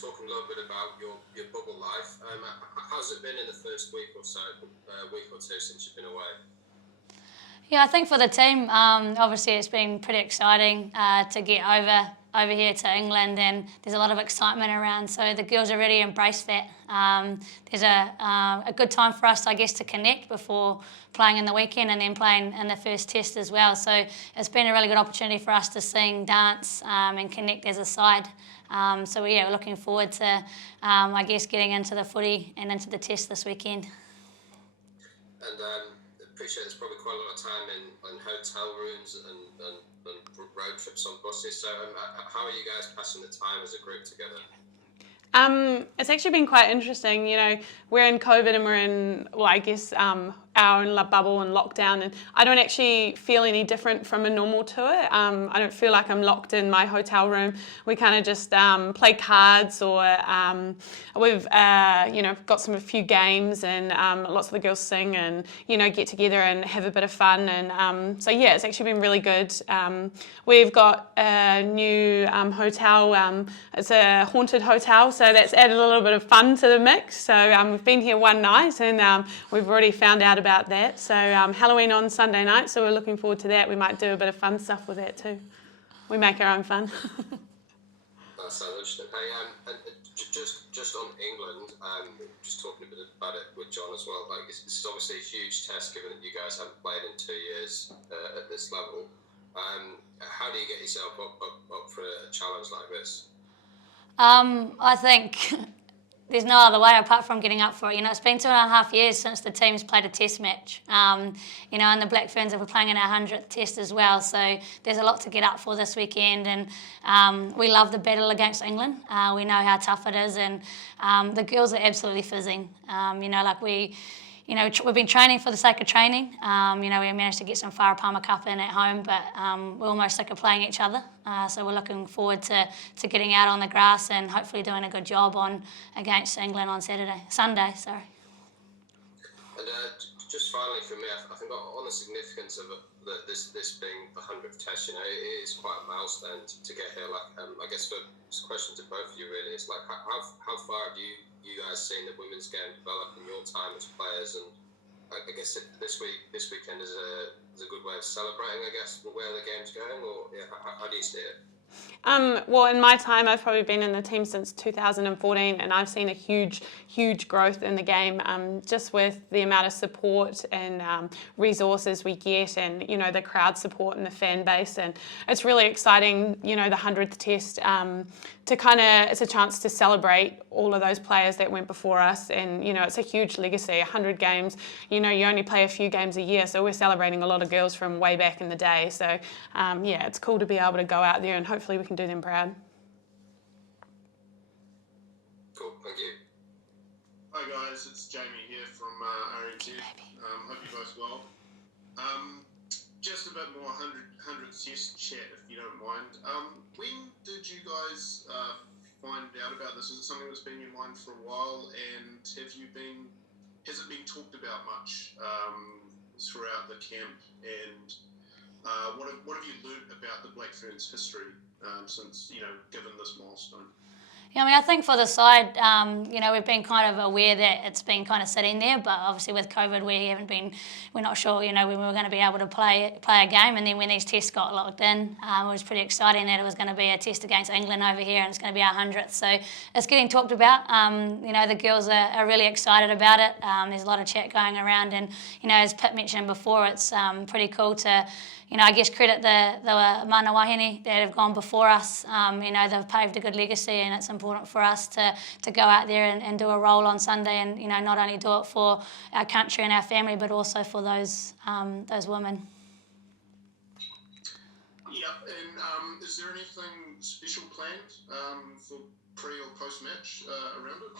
talking a little bit about your bubble life. How's it been in the first week or two since you've been away? Yeah, I think for the team, obviously it's been pretty exciting to get over here to England, and there's a lot of excitement around. So the girls have really embraced that. There's a good time for us, I guess, to connect before playing in the weekend and then playing in the first test as well. So it's been a really good opportunity for us to sing, dance, and connect as a side. So yeah, we're looking forward to, I guess, getting into the footy and into the test this weekend. And appreciate there's probably quite a lot of time in hotel rooms and road trips on buses. So how are you guys passing the time as a group together? It's actually been quite interesting. You know, we're in COVID and we're in, well, I guess, our own bubble and lockdown, and I don't actually feel any different from a normal tour. I don't feel like I'm locked in my hotel room. We kind of just play cards, or we've got a few games, and lots of the girls sing and get together and have a bit of fun. And so yeah, it's actually been really good. We've got a new hotel. It's a haunted hotel, so that's added a little bit of fun to the mix. So we've been here one night, and we've already found out about that. So Halloween on Sunday night, so we're looking forward to that. We might do a bit of fun stuff with that too. We make our own fun. That sounds interesting. Hey, and just on England, just talking a bit about it with John as well. Like, this is obviously a huge test, given that you guys haven't played in 2 years at this level. How do you get yourself up for a challenge like this? I think there's no other way apart from getting up for it. It's been 2.5 years since the team's played a test match. And the Black Ferns are playing in our 100th test as well. So there's a lot to get up for this weekend. And we love the battle against England. We know how tough it is. And the girls are absolutely fizzing. We've been training for the sake of training. We managed to get some Whare Palmer Cup in at home, but we're almost sick of playing each other. So we're looking forward to getting out on the grass and hopefully doing a good job against England on Sunday. And just finally for me, I think on the significance of this being the 100th test, it is quite a milestone to get here. Like, I guess it's a question to both of you really. It's like, how far have you guys seen the women's game develop in your time as players? And I guess this weekend is a good way of celebrating, I guess, where the game's going, or how do you see it? Well, in my time, I've probably been in the team since 2014, and I've seen a huge growth in the game, just with the amount of support and resources we get, and the crowd support and the fan base. And it's really exciting, the 100th test, it's a chance to celebrate all of those players that went before us. And it's a huge legacy. 100 games, you only play a few games a year, so we're celebrating a lot of girls from way back in the day. So it's cool to be able to go out there and hopefully we can do them proud. Cool, thank you. Hi guys, it's Jamie here from RNZ. Hope you're both well. Just a bit more 100th test chat, if you don't mind. When did you guys find out about this? Is it something that's been in your mind for a while, and has it been talked about much throughout the camp? And what have you learned about the Black Ferns history since given this milestone? Yeah, I think for the side, we've been kind of aware that it's been kind of sitting there, but obviously with COVID, we're not sure, when we were going to be able to play a game. And then when these tests got locked in, it was pretty exciting that it was going to be a test against England over here, and it's going to be our 100th. So it's getting talked about. The girls are really excited about it. There's a lot of chat going around, and as Pip mentioned before, it's pretty cool to I guess credit the mana wahine that have gone before us. They've paved a good legacy, and it's important for us to go out there and do a role on Sunday, and not only do it for our country and our family, but also for those women. Yeah, and is there anything special planned for pre or post match around it?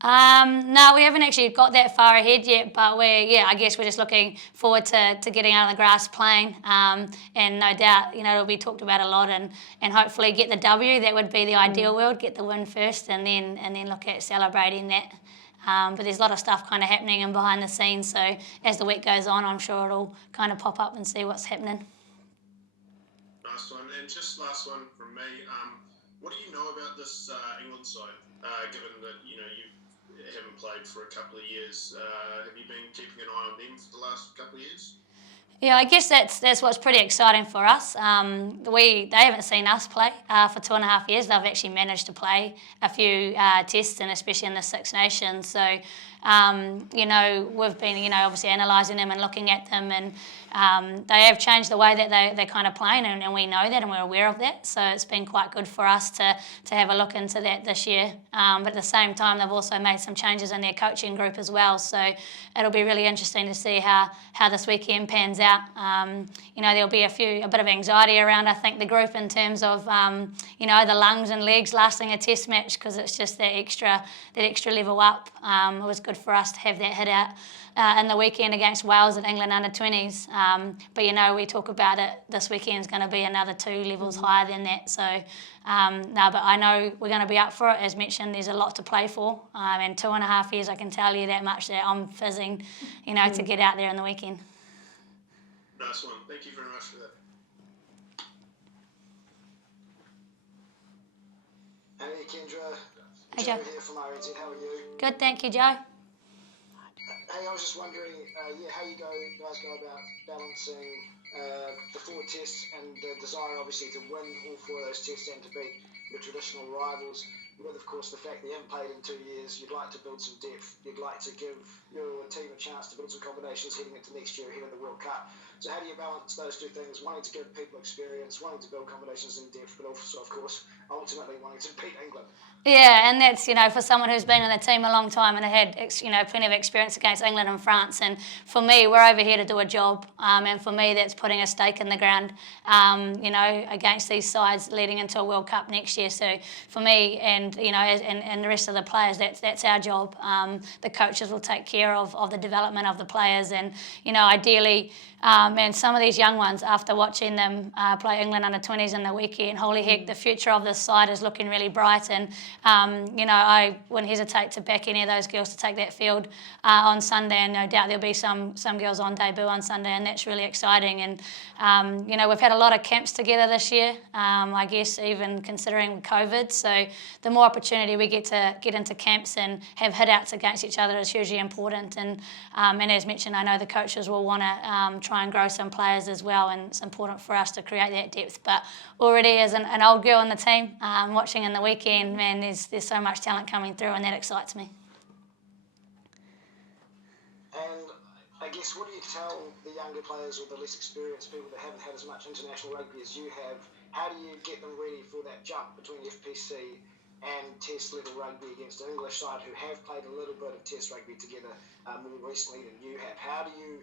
No, we haven't actually got that far ahead yet, but I guess we're just looking forward to getting out on the grass playing, and no doubt, it'll be talked about a lot, and hopefully get the W. That would be the ideal world, get the win first, and then look at celebrating that. But there's a lot of stuff kind of happening and behind the scenes, so as the week goes on, I'm sure it'll kind of pop up and see what's happening. Nice one, and just last one from me. what do you know about this England side? Given that you haven't played for a couple of years, have you been keeping an eye on them for the last couple of years? Yeah, I guess that's what's pretty exciting for us. They haven't seen us play for 2.5 years. They've actually managed to play a few tests, and especially in the Six Nations. So, we've been, obviously analysing them and looking at them, and they have changed the way that they're kind of playing, and we know that, and we're aware of that. So it's been quite good for us to have a look into that this year. But at the same time, they've also made some changes in their coaching group as well. So it'll be really interesting to see how this weekend pans out. There'll be a bit of anxiety around, I think, the group in terms of, the lungs and legs lasting a test match, because it's just that extra level up. It was good for us to have that hit out in the weekend against Wales at England under-20s. But, we talk about it, this weekend's going to be another 2 levels higher than that. So, but I know we're going to be up for it. As mentioned, there's a lot to play for. And 2.5 years, I can tell you that much, that I'm fizzing, to get out there on the weekend. Nice one. Thank you very much for that. Hey Kendra, Hey, Joe Joe. here from RNZ, how are you? Good, thank you, Joe. Hey, I was just wondering, how you guys go about balancing the 4 tests and the desire, obviously, to win all 4 of those tests and to beat your traditional rivals, with, of course, the fact that you haven't played in 2 years. You'd like to build some depth. You'd like to give your team a chance to build some combinations heading into next year ahead of the World Cup. So how do you balance those 2 things, wanting to give people experience, wanting to build combinations in depth, but also, of course, ultimately wanting to beat England? Yeah, and that's, for someone who's been in the team a long time and had, plenty of experience against England and France. And for me, we're over here to do a job. And for me, that's putting a stake in the ground, against these sides leading into a World Cup next year. So for me and, and the rest of the players, that's our job. The coaches will take care of the development of the players. And, ideally, and some of these young ones, after watching them play England under-20s in the weekend, holy heck, the future of this side is looking really bright. And, I wouldn't hesitate to back any of those girls to take that field on Sunday, and no doubt there'll be some girls on debut on Sunday, and that's really exciting. And, we've had a lot of camps together this year, I guess, even considering COVID. So the more opportunity we get to get into camps and have hit-outs against each other is hugely important. And as mentioned, I know the coaches will want to try and grow some players as well, and it's important for us to create that depth. But already as an old girl in the team, watching in the weekend, man, there's so much talent coming through, and that excites me. And I guess, what do you tell the younger players or the less experienced people that haven't had as much international rugby as you have? How do you get them ready for that jump between FPC and Test level rugby against an English side who have played a little bit of Test rugby together more recently than you have? How do you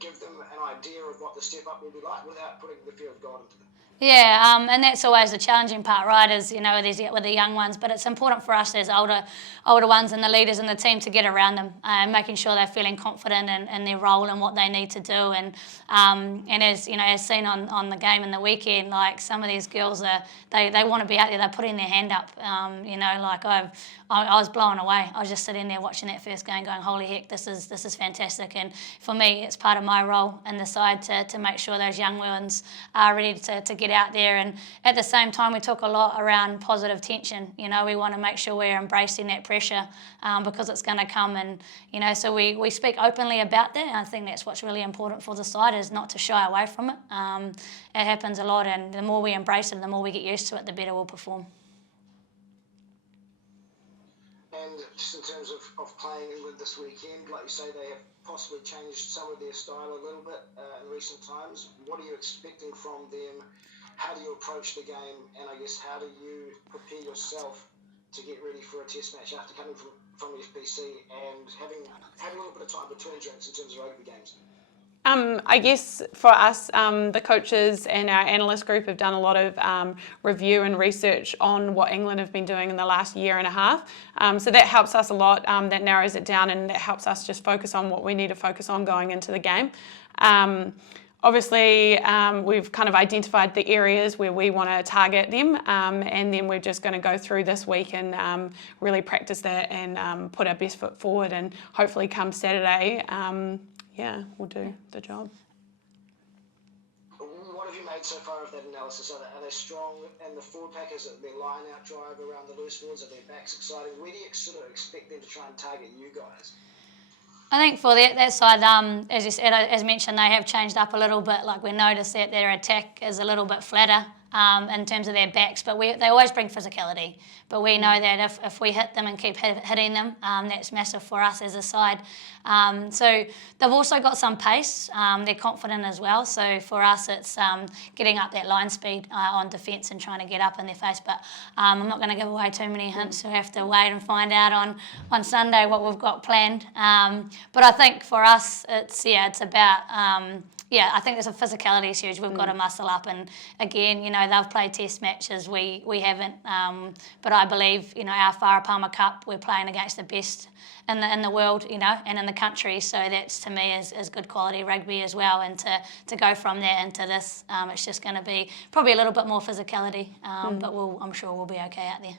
give them an idea of what the step up will be like without putting the fear of God into them? Yeah, and that's always the challenging part, right, is, with the young ones. But it's important for us as older ones and the leaders in the team to get around them, and making sure they're feeling confident in their role and what they need to do. And as, as seen on the game in the weekend, like, some of these girls, they want to be out there, they're putting their hand up. I was blown away. I was just sitting there watching that first game going, holy heck, this is fantastic. And for me, it's part of my role in the side to make sure those young ones are ready to get out there. And at the same time, we talk a lot around positive tension. We want to make sure we're embracing that pressure, because it's going to come. And, so we speak openly about that. And I think that's what's really important for the side, is not to shy away from it. It happens a lot, and the more we embrace it, the more we get used to it, the better we'll perform. And just in terms of playing England this weekend, like you say, they have possibly changed some of their style a little bit in recent times. What are you expecting from them? How do you approach the game? And I guess, how do you prepare yourself to get ready for a test match after coming from FPC and having a little bit of time between drinks in terms of rugby games? I guess for us, the coaches and our analyst group have done a lot of review and research on what England have been doing in the last year and a half. So that helps us a lot. That narrows it down, and that helps us just focus on what we need to focus on going into the game. Obviously, we've kind of identified the areas where we want to target them, and then we're just going to go through this week and really practice that and put our best foot forward, and hopefully come Saturday, we'll do the job. What have you made made so far of that analysis? Are they strong in the forward pack? Is it their line-out drive around the loose balls? Are their backs exciting? Where do you sort of expect them to try and target you guys? I think for that side, as you said, as mentioned, they have changed up a little bit. Like we noticed that their attack is a little bit flatter in terms of their backs, but they always bring physicality. But we know that if we hit them and keep hitting them, that's massive for us as a side. So they've also got some pace. They're confident as well. So for us, it's getting up that line speed on defence and trying to get up in their face. But I'm not going to give away too many hints. We'll have to wait and find out on Sunday what we've got planned. But I think for us, it's about, I think there's a physicality is huge. We've got to muscle up. And again, they've played test matches. We haven't. But I believe, our Whārapama Cup, we're playing against the best in the world, and in the country. So that's, to me, is good quality rugby as well. And to go from there into this, it's just going to be probably a little bit more physicality. But I'm sure we'll be okay out there.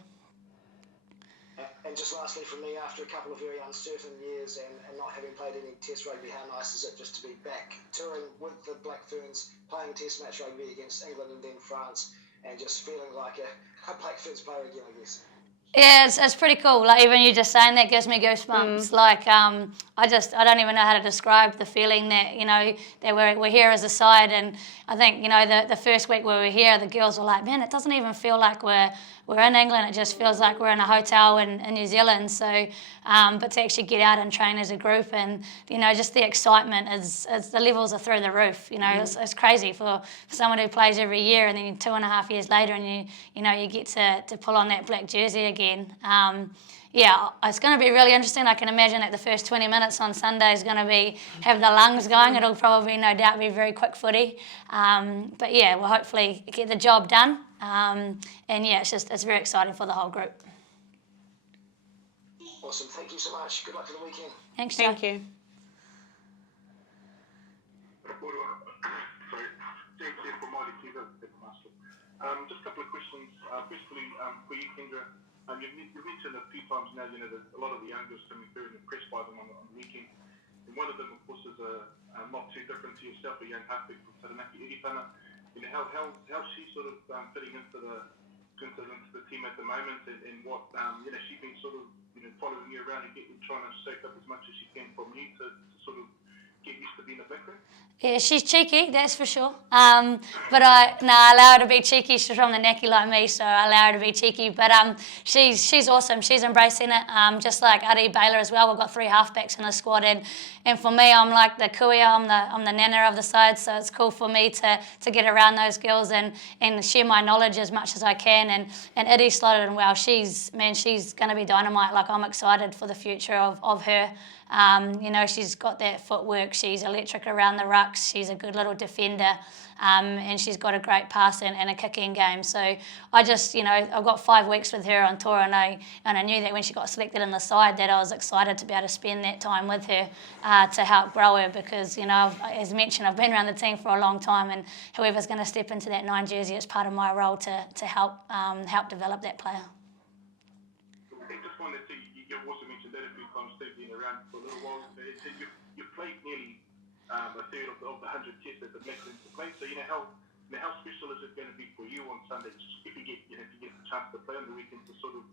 And just lastly from me, after a couple of very uncertain years and not having played any test rugby, how nice is it just to be back touring with the Black Ferns, playing test match rugby against England and then France, and just feeling like a Black Ferns player again, I guess? Yeah, it's pretty cool. Like, even you just saying that gives me goosebumps. Like, I don't even know how to describe the feeling that, that we're here as a side. And I think, the first week we were here, the girls were like, man, it doesn't even feel like we're in England. It just feels like we're in a hotel in New Zealand. So, but to actually get out and train as a group, and, just the excitement is the levels are through the roof. It's crazy for someone who plays every year, and then 2.5 years later, and you get to pull on that black jersey again. It's going to be really interesting. I can imagine that the first 20 minutes on Sunday is going to have the lungs going. It'll probably, no doubt, be very quick footy. But we'll hopefully get the job done. It's very exciting for the whole group. Awesome. Thank you so much. Good luck for the weekend. Thanks, Thank Joe. you. Sorry, James here from just a couple of questions. Firstly, for you, Kendra, you've mentioned a few times now, there's a lot of the young girls coming through and impressed by them on the weekend. And one of them, of course, is not too different to yourself, a young halfback from Taranaki, Eripana. How's she sort of fitting into the team at the moment, and what she's been sort of following you around and trying to soak up as much as she can from you to sort of get used to being a Black Ferns? Yeah, she's cheeky, that's for sure. But I allow her to be cheeky. She's from the Naki like me, so I allow her to be cheeky. But she's awesome. She's embracing it. Just like Ari Baylor as well. We've got 3 halfbacks in the squad, and for me, I'm like the kuia. I'm the nana of the side. So it's cool for me to get around those girls and share my knowledge as much as I can. And Iri slotted in well. She's going to be dynamite. Like, I'm excited for the future of her. She's got that footwork. She's electric around the rucks. She's a good little defender, and she's got a great pass and a kicking game. So I just, I've got 5 weeks with her on tour, and I knew that when she got selected in the side that I was excited to be able to spend that time with her to help grow her, because, as mentioned, I've been around the team for a long time, and whoever's going to step into that 9 jersey, it's part of my role to help develop that player. I just wanted to, you also mentioned that a few times, Steve, been around for a little while. You've played nearly a third of the 100 tests that the Black Ferns have played. So how special is it going to be for you on Sunday if you get the chance to play on the weekend to sort of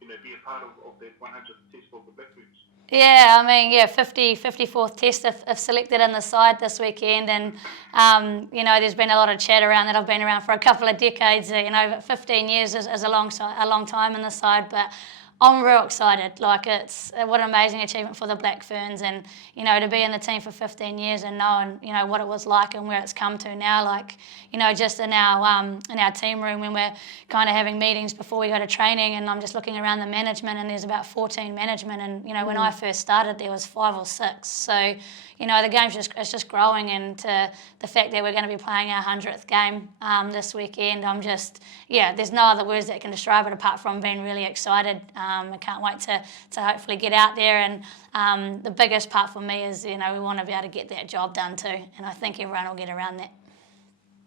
be a part of that 100th test of the Black Ferns? Yeah, 54th test if selected in the side this weekend, and there's been a lot of chat around that. I've been around for a couple of decades. 15 years is a long time in the side, but I'm real excited. Like, it's what an amazing achievement for the Black Ferns, and to be in the team for 15 years and knowing what it was like and where it's come to now. Like, just in our team room when we're kind of having meetings before we go to training, and I'm just looking around the management, and there's about 14 management, and when I first started there was 5 or 6. So the game's just growing, and the fact that we're going to be playing our 100th game this weekend, I'm just, there's no other words that can describe it apart from being really excited. I can't wait to hopefully get out there, and the biggest part for me is, we want to be able to get that job done too, and I think everyone will get around that.